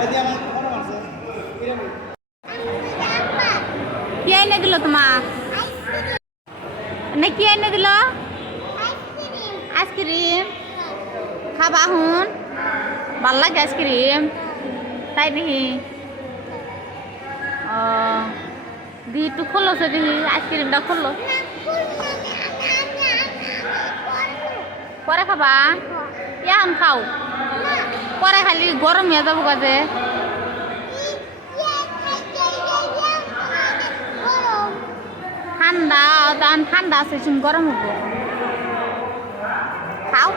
কি এনে দিল তোমার না কি এনে দিল আইসক্রিম খাবা হুন ভাল লাগে আইসক্রিম তাই দেখি ও দি একটু খোলো সে দেখি আইসক্রিমটা খোলো পরে খাবা এখন খাও পরে খালি গরম হয়ে যাবো কাজে ঠান্ডা ঠান্ডা আছে গরম হবো খাও